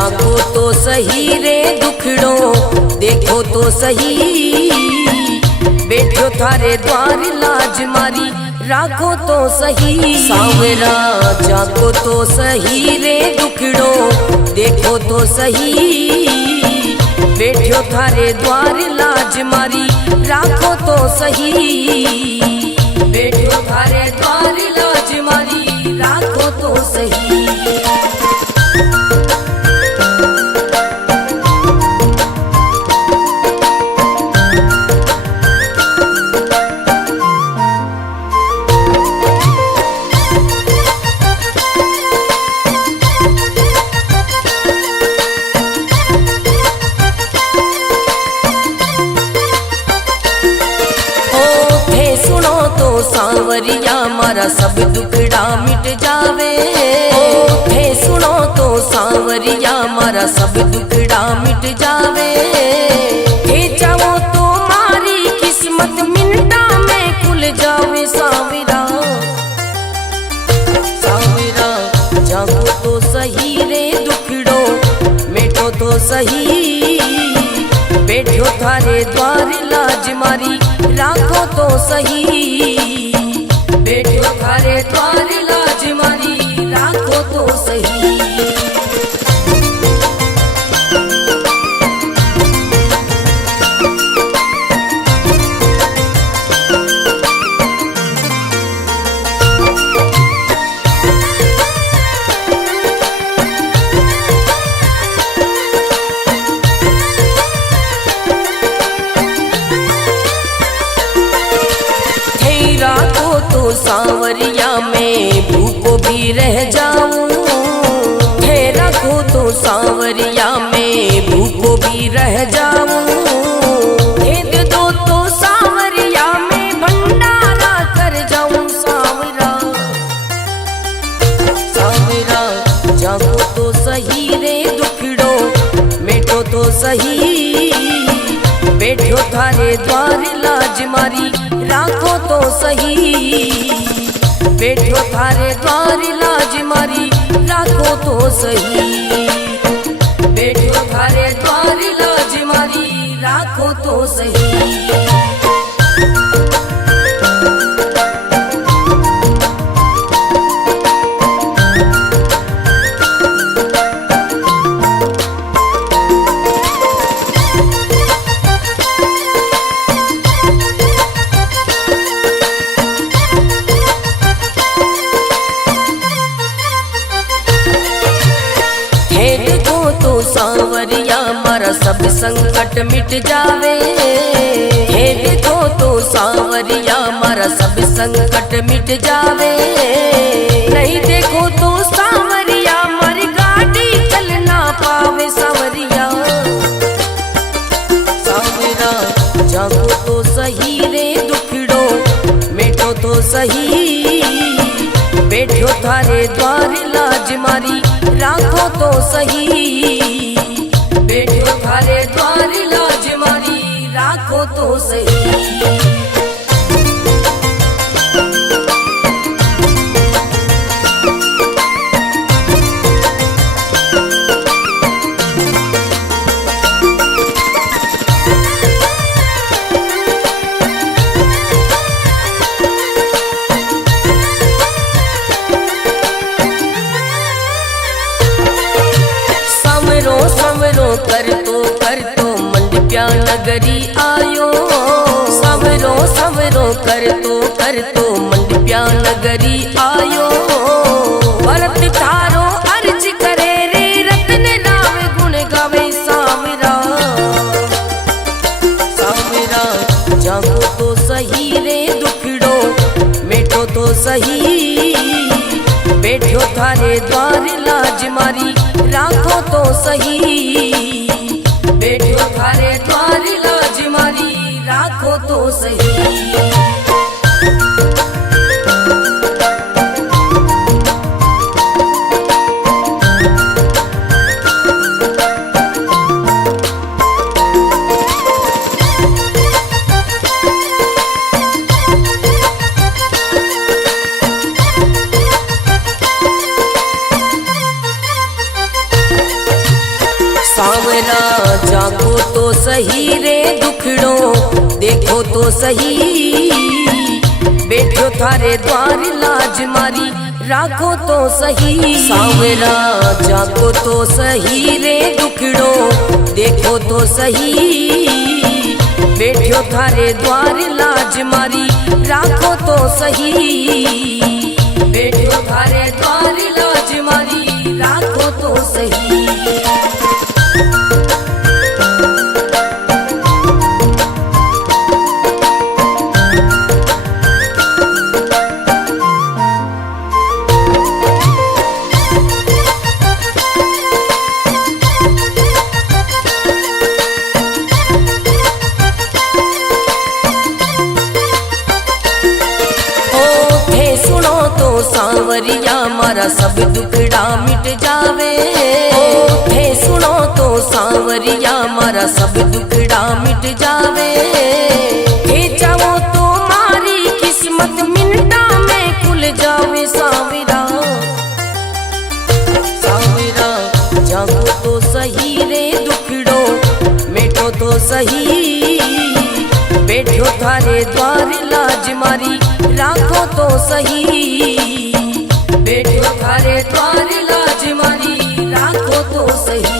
जाको तो सही रे दुखड़ो देखो तो सही, बैठो थारे द्वार लाज मारी राखो तो सही। सांवरा जाको तो सही रे दुखड़ो देखो तो सही, बैठो थारे द्वार लाज मारी राखो तो सही, बैठो थारे द्वार लाज मारी राखो तो सही। सांवरिया मारा सब दुखड़ा मिट जावे, थे सुनो तो सांवरिया मारा सब दुखड़ा मिट जावे, थे चाहो तो मारी किस्मत मिनटा में खुल जावे। सांवरा सांवरा जागो तो सही रे दुखड़ो मिटो तो सही, बैठो थारे द्वार लाज मारी राखो तो सही, बैठो थारे द्वार लाज मारी राखो तो सही। सांवरिया में भूखो भी रह जाऊं, थे रखो तो सांवरिया में भूखो भी रह जाऊं, भेद दो तो सांवरिया में भंडारा कर जाऊं। सांवरा सांवरा जागो तो सही रे दुखड़ो मिटो तो सही, बैठो थारे द्वार लाज मारी राखो तो सही, बैठो थारे द्वार लाज मारी राखो तो सही, बैठो थारे द्वार लाज मारी राखो तो सही। सांवरिया मारा सब संकट मिट जावे, हे देखो तो सांवरिया मारा सब संकट मिट जावे, नहीं देखो तो सांवरिया मारी गाड़ी चल ना पावे। सांवरिया सांवरा जागो तो सही रे दुखड़ो मिटो तो सही, बैठो थारे द्वार लाज मारी राखो तो सही, बैठो थारे द्वार लाज मारी राखो तो सही। कर तो मंडप्या नगरी आयो, सवरो सवरो कर तो मंडप्या नगरी आयो, भरत थारो अर्ज करे रे रतन नाम गुण गावे। सांवरा सांवरा जागो तो सही रे दुखड़ो मिटो तो सही, बैठो थारे द्वार लाज मारी राखो तो सही, बैठो थारे द्वार लाज मारी राखो तो सही। तो सही, बैठो थारे द्वार लाज मारी राखो तो सही। सांवरा जागो तो सही रे दुखड़ो देखो तो सही, बैठो थारे द्वार लाज मारी राखो तो सही, बैठो थारे द्वार लाज मारी राखो तो सही। सांवरिया मारा सब दुखड़ा मिट जावे, थे सुनो तो सांवरिया मारा सब दुखड़ा मिट जावे, थे चाहो तो मारी किस्मत मिनटा में खुल जावे। सांवरा सांवरा जागो तो सही रे दुखड़ो मिटो तो सही, बैठो थारे द्वार लाज मारी राखो तो सही, बैठो थारे द्वार लाज मारी राखो तो सही।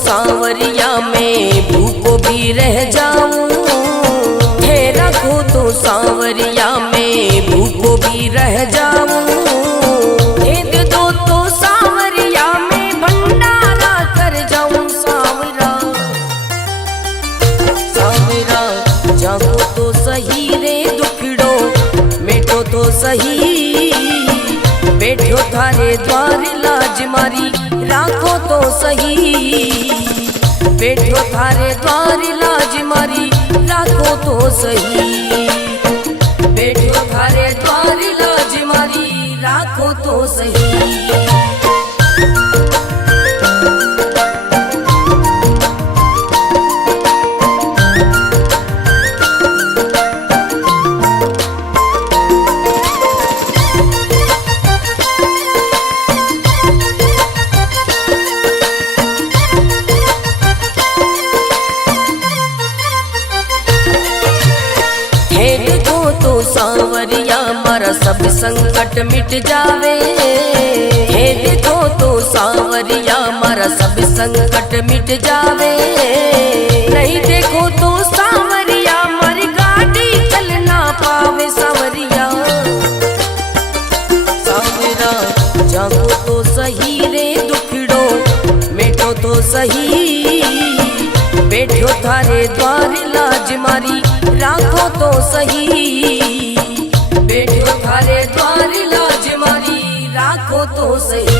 सांवरिया में भूखो भी रह जाऊं, थे रखो तो सांवरिया में भूखो भी रह जाऊं, भेद दो तो सांवरिया में भंडारा कर जाऊं। सांवरा सांवरा जागो तो सही रे दुखड़ो मिटो तो सही, बैठो थारे द्वार लाज मारी राखो तो सही, बैठो थारे द्वार लाज मारी राखो तो सही, बैठो थारे द्वार लाज मारी राखो तो सही। सांवरिया मारा सब संकट मिट जावे, हे देखो तो सांवरिया मारा सब संकट मिट जावे, नहीं देखो तो सांवरिया मारी गाड़ी चल ना पावे। सांवरिया सांवरा जागो तो सही रे दुखड़ो मिटो तो सही, बैठो थारे द्वार लाज मारी राखो तो सही, बैठो थारे द्वार लाज मारी राखो तो सही।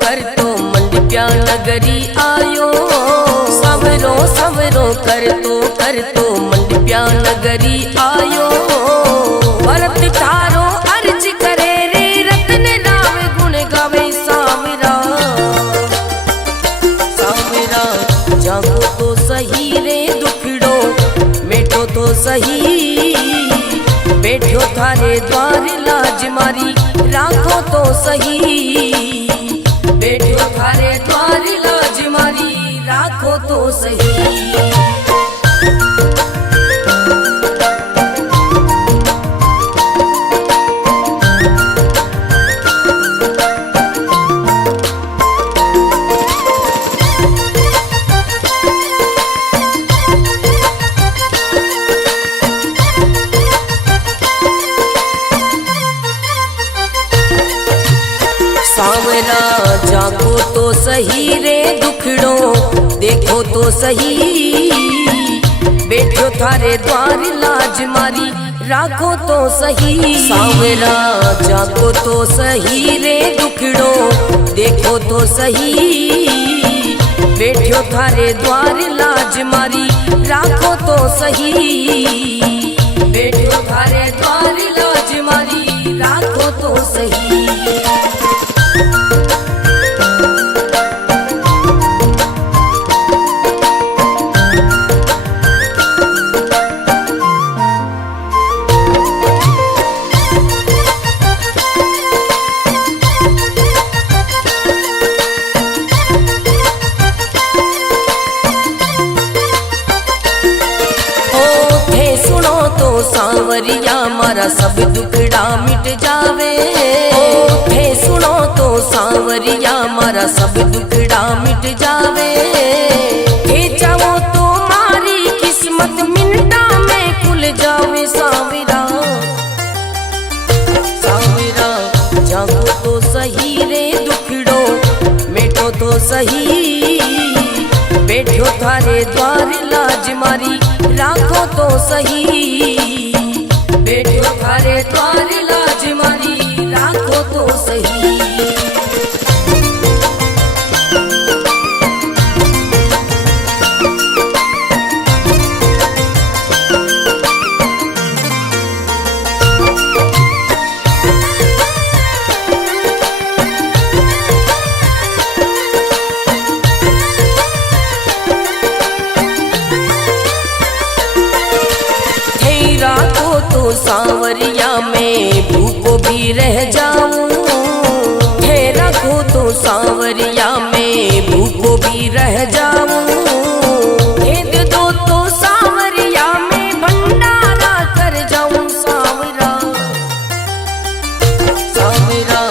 कर तो मंडप्या नगरी आयो, सवरो सवरो कर तो मंडप्या नगरी आयो, भरत थारो अर्ज करे रे रतन राव गुण गावे। सांवरा सांवरा जागो तो सही रे दुखड़ो मिटो तो सही, बैठो थारे द्वार लाज मारी राखो तो सही, बैठो थारे द्वार लाज मारी राखो तो सही। सांवरा जागो तो सही रे देखो तो सही। बैठो थारे द्वार लाज मारी राखो तो सही। सांवरा जागो तो सही रे दुखड़ो देखो तो सही। बैठो थारे द्वार लाज मारी राखो तो सही। बैठो थारे द्वार लाज मारी राखो तो सही। सांवरिया मारा सब दुखड़ा मिट जावे। थे सुनो तो सांवरिया मारा सब दुखड़ा मिट जावे। थे चाहो तो मारी किस्मत मिनटा में खुल जावे। सांवरा सांवरा जागो तो सही रे दुखड़ो मिटो तो सही। बैठो थारे द्वार लाज मारी राखो तो सही। बैठो थारे द्वार लाज मारी राखो तो सही। सांवरिया में भूखो भी रह जाऊं। थे रखो तो सांवरिया में भूखो भी रह जाऊं। भेद दो तो सांवरिया में भंडारा कर जाऊं। सांवरा सांवरा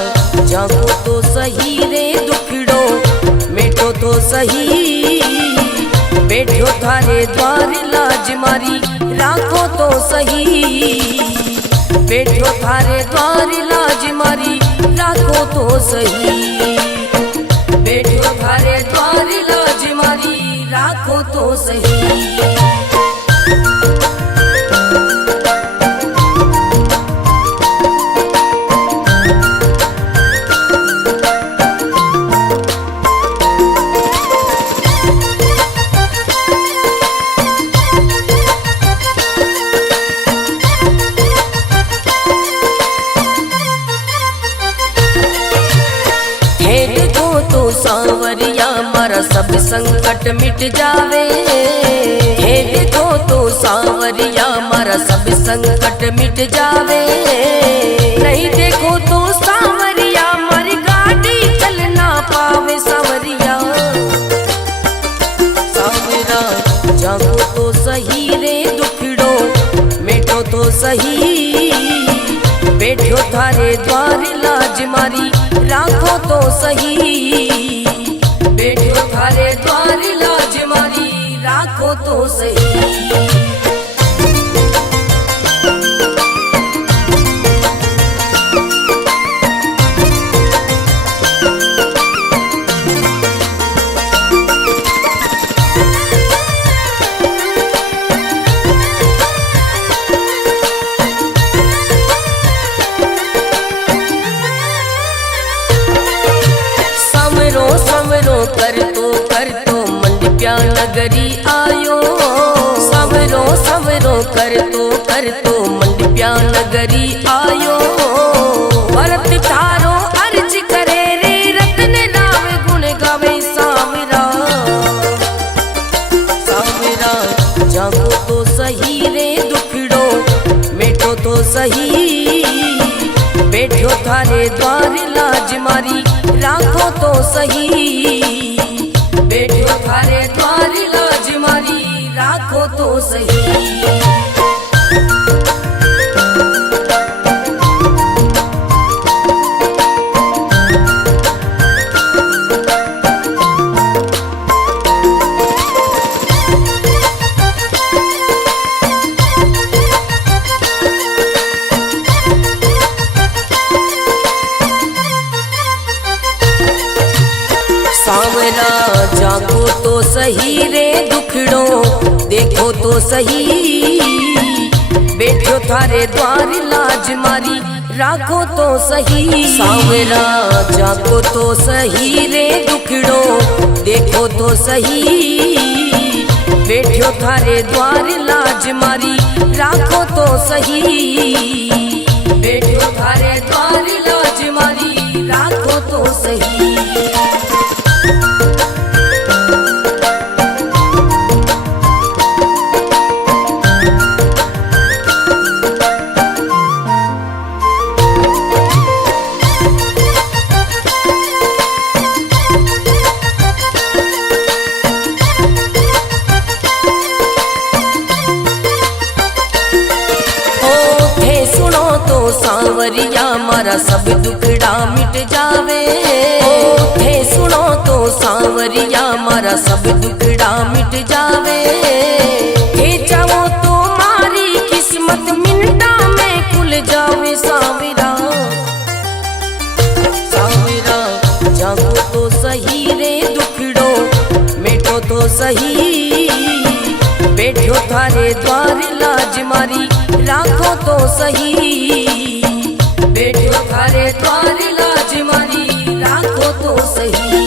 जागो तो सही रे दुखड़ो मिटो तो सही। बैठो थारे द्वार लाज मारी राखो तो सही। बैठो थारे द्वार लाज मारी राखो तो सही। बैठो थारे द्वार लाज मारी राखो तो सही। सांवरिया मारा सब संकट मिट जावे। हे देखो तो सांवरिया मारा सब संकट मिट जावे। नहीं देखो तो सांवरिया मारी गाड़ी चल ना पावे। सांवरिया सांवरा जागो तो सही रे दुखड़ो मिटो तो सही। बैठो थारे द्वार लाज मारी राखो तो सही। बैठो थारे द्वार लाज मारी राखो तो सही। कर तो मंडप्या नगरी आयो। सवरो सवरो कर तो मंडप्या नगरी आयो। भरत थारो अर्ज करे रे रतन नाम गुण गावे। सांवरा सांवरा जागो तो सही रे दुखड़ो मिटो तो सही। बैठो थारे द्वार लाज मारी राखो तो सही। बैठो थारे द्वार लाज मारी राखो तो सही। सांवरा जागो तो तो सही रे दुखड़ो, देखो तो सही बैठो थारे द्वार लाज मारी, राखो तो सही सांवरा, जाको तो सही रे दुखड़ो, देखो तो सही बैठो थारे द्वार लाज मारी, राखो तो सही बैठो थारे द्वार लाज मारी, राखो तो सही। सांवरिया मारा सब दुखड़ा मिट जावे, थे सुनो तो सांवरिया मारा सब दुखड़ा मिट जावे, थे चाहो तो मारी किस्मत मिनटा में खुल जावे सांवरा, सांवरा जागो तो सही रे दुखड़ो, मिटो तो सही बैठो थारे द्वार लाज मारी, राखो तो सही बैठो थारे द्वार लाज मारी, राखो तो सही।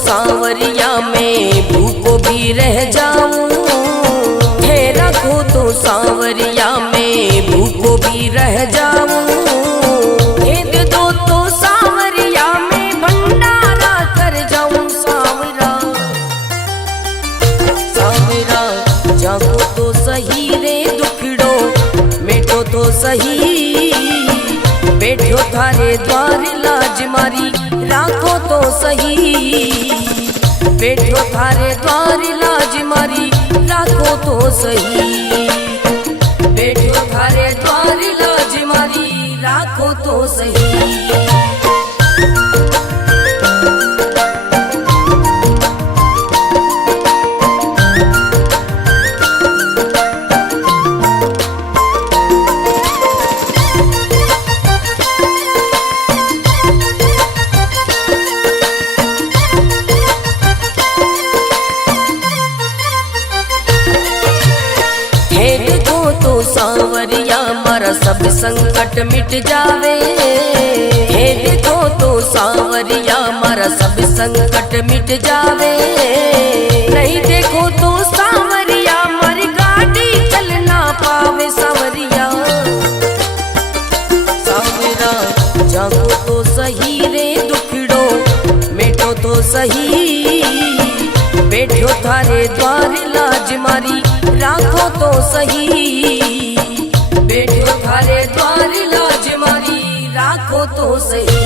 सांवरिया में भूखो भी रह जाऊं, थे रखो तो सांवरिया में भूखो भी रह जाऊं, भेद दो तो सांवरिया में भंडारा कर जाऊं सांवरा, सांवरा जागो तो सही रे दुखड़ो, मिटो तो सही बैठो थारे द्वार लाज मारी, राखो तो सही बैठो थारे द्वार लाज मारी, राखो तो सही बैठो थारे द्वार लाज मारी, राखो तो सही। सांवरिया मारा सब संकट मिट जावे, हे देखो तो सांवरिया मारा सब संकट मिट जावे, नहीं देखो तो सांवरिया मारी गाड़ी चल ना पावे सांवरिया, सांवरा जागो तो सही रे दुखड़ो, मिटो तो सही बैठो थारे द्वार लाज मारी, राखो तो सही बैठो थारे द्वार लाज मारी, राखो तो सही।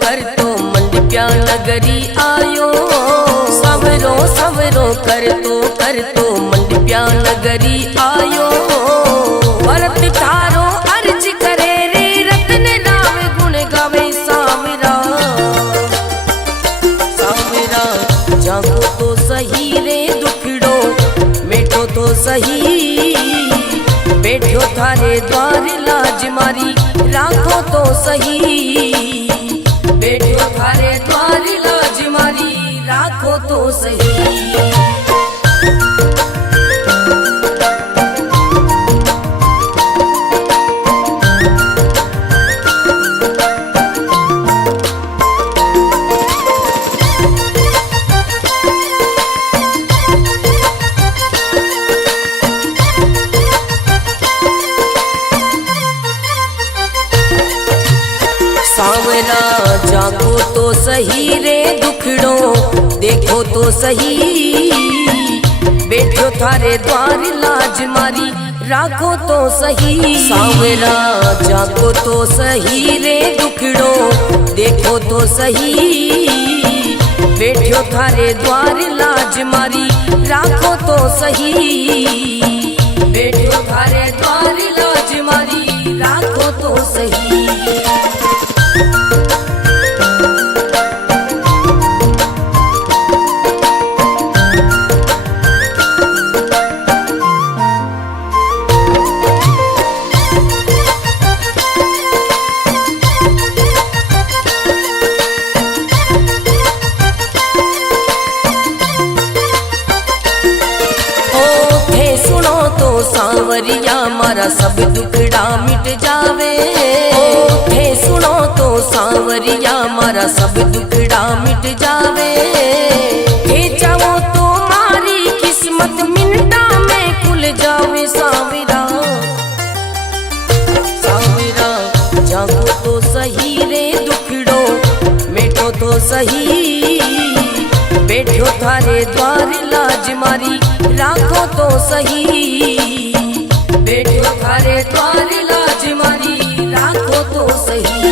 कर तो मंडप्या नगरी आयो, सवरो सवरो कर तो मंडप्या नगरी आयो, भरत थारो अर्ज करे रे रतन नाम गुण गावे सांवरा, सांवरा जागो तो सही रे दुखड़ो, मिटो तो सही बैठो थारे द्वार लाज मारी, राखो तो सही बैठो थारे द्वार लाज मारी, राखो तो सही। सांवरा जागो तो सही रे दुखड़ो देखो तो सही, बैठो थारे द्वार लाज मारी राखो तो सही। सांवरा जागो तो सही रे दुखड़ो देखो तो सही, बैठो थारे द्वार लाज मारी राखो तो सही, बैठो थारे द्वार लाज मारी राखो तो सही। सांवरिया मारा सब दुखड़ा मिट जावे, थे सुनो तो सांवरिया मारा सब दुखड़ा मिट जावे, थे चाहो तो मारी किस्मत मिनटा में खुल जावे। सांवरा सांवरा जागो तो सही रे दुखड़ो मिटो तो सही, बैठो थारे द्वार लाज मारी राखो तो सही, बैठो थारे द्वार लाज मारी राखो तो सही।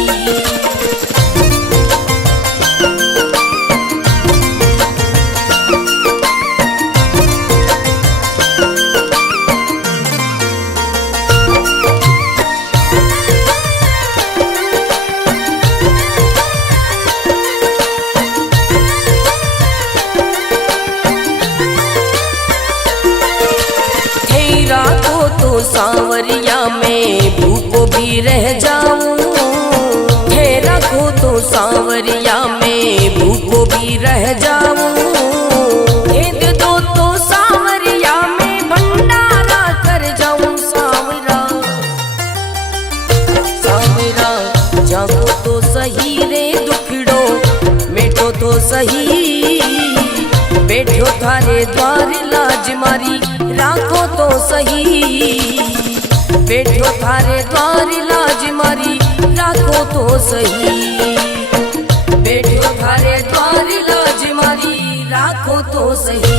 सांवरिया में भूखो भी रह जाऊं, थे रखो तो सांवरिया में भूखो भी रह जाऊं, भेद दो तो सांवरिया में भंडारा कर जाऊं। सांवरा सांवरा जागो तो सही रे दुखड़ो मिटो तो सही, बैठो थारे द्वार लाज मारी राखो तो सही, बैठो थारे द्वार लाज मारी राखो तो सही, बैठो थारे द्वार लाज मारी राखो तो सही।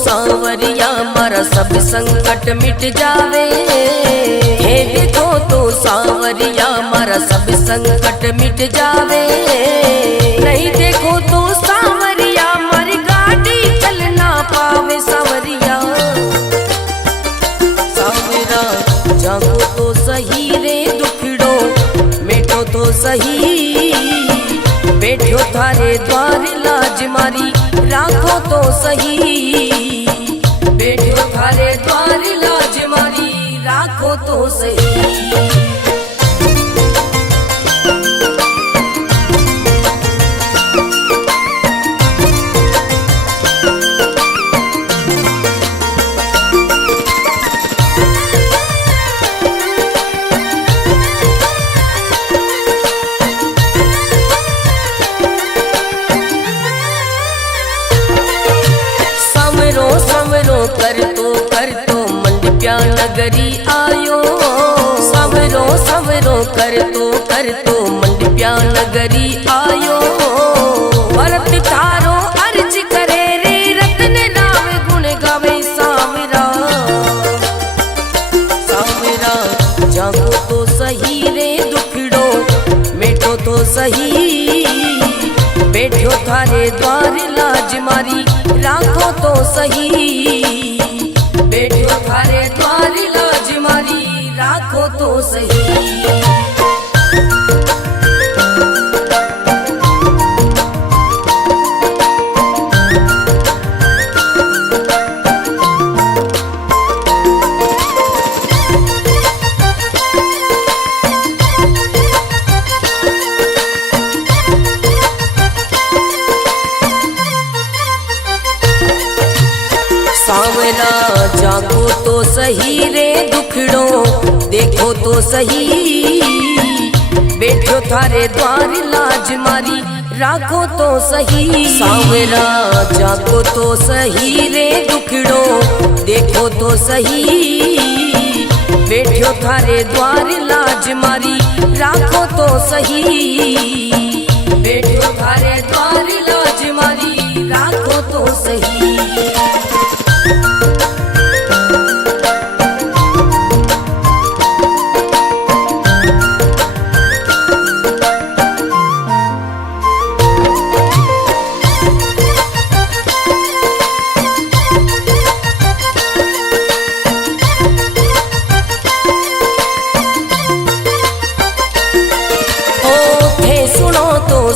सांवरिया मारा सब संकट मिट जावे, हे देखो तो सांवरिया मारा सब संकट मिट जावे, नहीं देखो तो सांवरिया मारी गाड़ी चल ना पावे। सांवरिया सांवरा जागो तो सही रे दुखड़ो मिटो तो सही, बैठो थारे द्वार लाज मारी राखो तो सही, बैठो थारे द्वार लाज मारी राखो तो सही। कर तो मंडप्या नगरी आयो, सवरो सवरो कर तो मंडप्या नगरी आयो, भरत थारो अर्ज करे रे रतन नाम गुण गावे। सांवरा सांवरा जागो तो सही रे दुखड़ो मिटो तो सही, बैठो थारे द्वार लाज मारी राखो तो सही, बैठो थारे द्वार लाज मारी राखो तो सही। सांवरा जागो तो सही रे दुखड़ो देखो तो सही, बैठो थारे द्वार लाज मारी राखो तो सही। सांवरा जागो तो सही रे दुखड़ो देखो तो सही, बैठो थारे द्वार लाज मारी राखो तो सही, बैठो थारे द्वार लाज मारी राखो तो सही।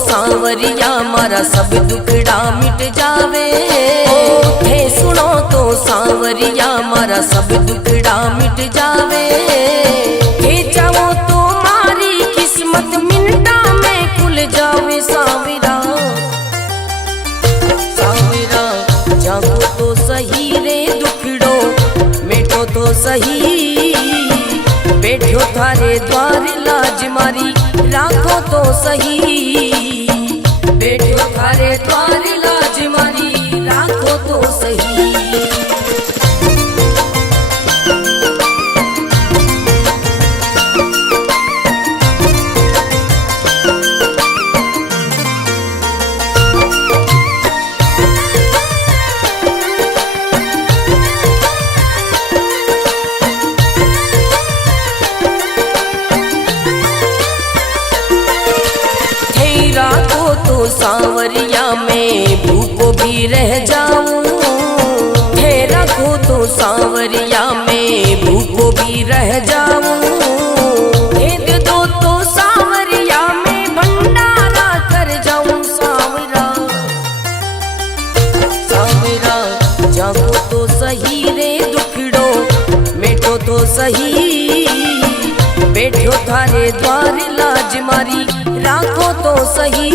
सांवरिया मारा सब दुखड़ा मिट जावे, थे सुनो तो सांवरिया मारा सब दुखड़ा मिट जावे, थे जाओ तो मारी किस्मत मिनटा में खुल जावे। सांवरा सांवरा जागो तो सही रे दुखड़ो मिटो तो सही, बैठो थारे द्वार लाज मारी राखो तो सही, बैठो थारे द्वार लाज मारी राखो तो सही। सांवरिया में भूखो भी रह जाऊं, थे रखो तो सांवरिया में भूखो भी रह जाऊं, भेद दो तो सांवरिया में भंडारा कर जाऊं। सांवरा सांवरा जागो तो सही रे दुखड़ो मिटो तो सही, बैठो थारे द्वार लाज मारी राखो तो सही,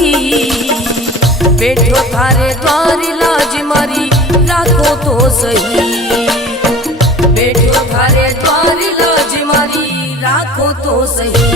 बैठो थारे द्वार लाज मारी राखो तो सही, बैठो थारे द्वार लाज मारी राखो तो सही।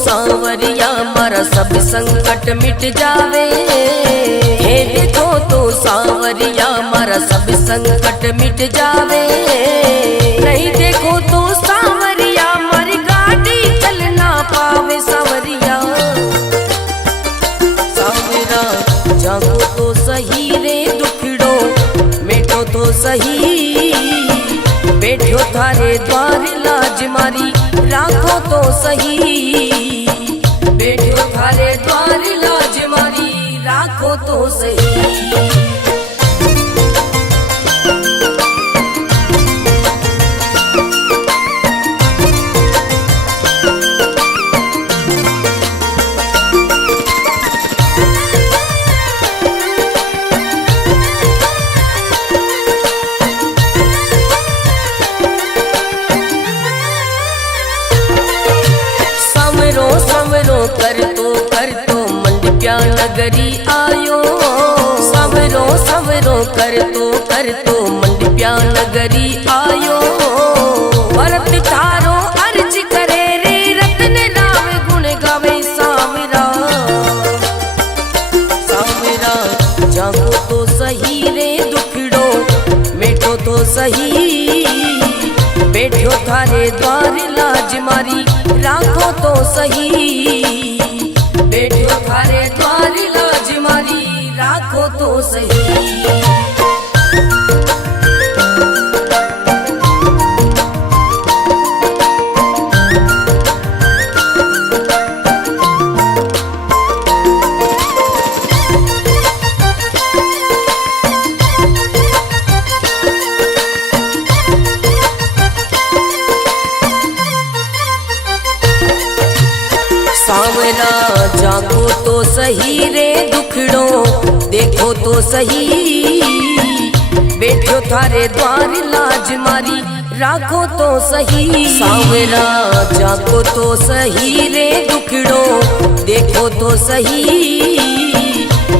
सांवरिया मारा सब संकट मिट जावे, हे देखो तो सांवरिया मारा सब संकट मिट जावे, नहीं देखो तो सांवरिया मारी गाड़ी चल ना पावे। सांवरिया सांवरा जागो तो सही रे दुखड़ो मिटो तो सही, बैठो थारे द्वार लाज मारी राखो तो सही, बैठो थारे द्वार लाज मारी राखो तो सही। कर तो मंडप्या नगरी आयो, सवरो सवरो कर तो मंडप्या नगरी आयो, भरत थारो अर्ज करे रे रतन नाम गुण गावे। सांवरा सांवरा जागो तो सही रे दुखड़ो मिटो तो सही, बैठो थारे द्वार लाज मारी राखो तो सही, बैठो थारे द्वार लाज मारी राखो तो सही। सांवरा जागो तो सही रे दुखड़ो देखो तो सही, बैठो थारे द्वार लाज मारी राखो तो सही। सांवरा जागो तो सही रे दुखड़ो देखो तो सही,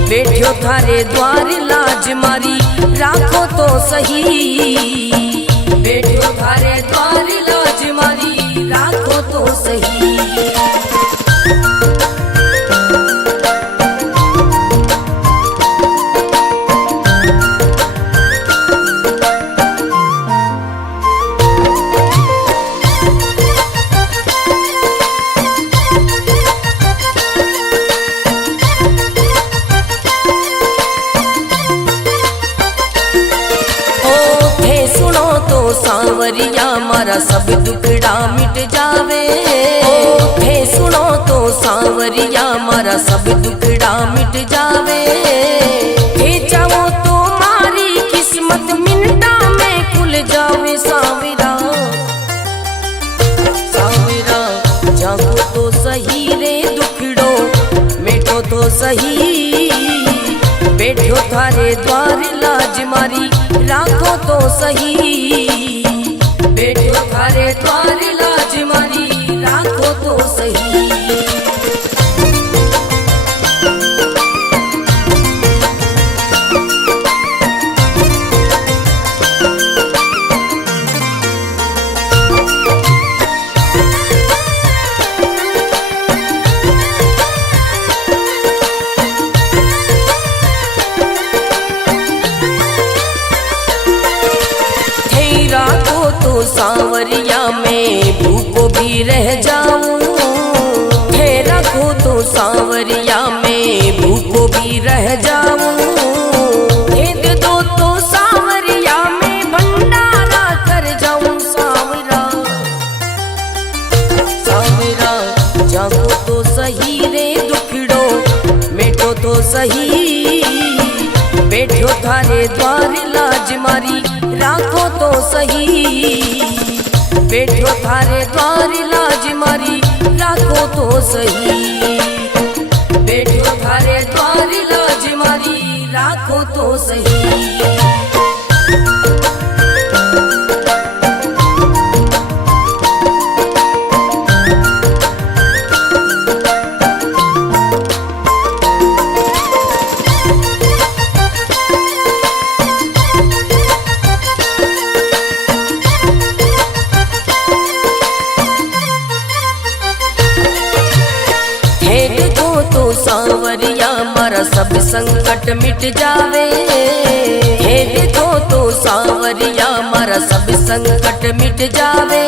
बैठो थारे द्वार लाज मारी राखो तो सही, बैठो थारे द्वार लाज मारी राखो तो सही। सांवरिया मारा सब दुखड़ा मिट जावे, थे सुनो तो सांवरिया मारा सब दुखड़ा मिट जावे, थे चाहो तो मारी किस्मत मिनटा में खुल जावे। सांवरा सांवरा जागो तो सही रे दुखड़ो मिटो तो सही, बैठो थारे द्वार लाज मारी राखो तो सही, बैठो थारे द्वार लाज मारी राखो तो सही। सांवरिया में भूखो भी रह जाऊं, थे रखो तो सांवरिया में भूखो भी रह जाऊं, भेद दो तो सांवरिया में भंडारा कर जाऊं। सांवरा सांवरा जागो तो सही रे दुखड़ो मिटो तो सही, बैठो थारे द्वार लाज मारी राखो तो सही, बैठो थारे द्वार लाज मारी राखो तो सही, बैठो थारे द्वार लाज मारी राखो तो सही। सांवरिया मारा सब संकट मिट जावे, हे देखो तो सांवरिया मारा सब संकट मिट जावे,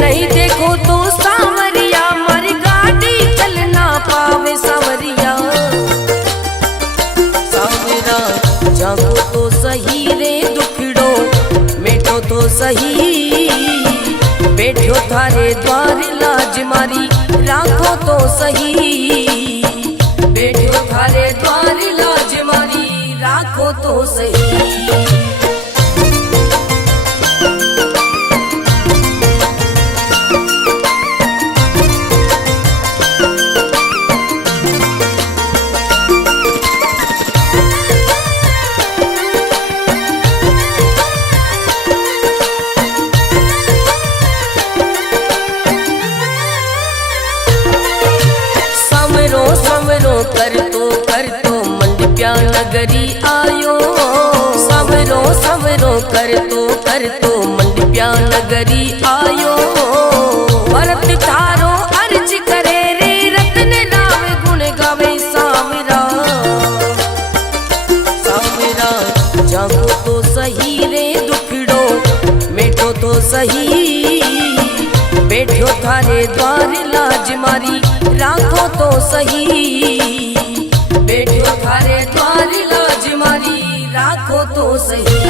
नहीं देखो तो सांवरिया मारी गाड़ी चल ना पावे। सांवरिया सांवरा जागो तो सही रे दुखड़ो मिटो तो सही, बैठो थारे द्वार लाज मारी राखो तो सही, बैठो थारे द्वार लाज मारी राखो तो सही। कर तो मंडप्या नगरी आयो, सवरो सवरो कर तो मंडप्या नगरी आयो, भरत थारो अर्ज करे रे रतन राव गुण गावे। सांवरा सांवरा जागो तो सही रे दुखड़ो मिटो तो सही, बैठो थारे द्वार लाज मारी राखो तो सही, बैठो थारे द्वार लाज मारी राखो तो सही।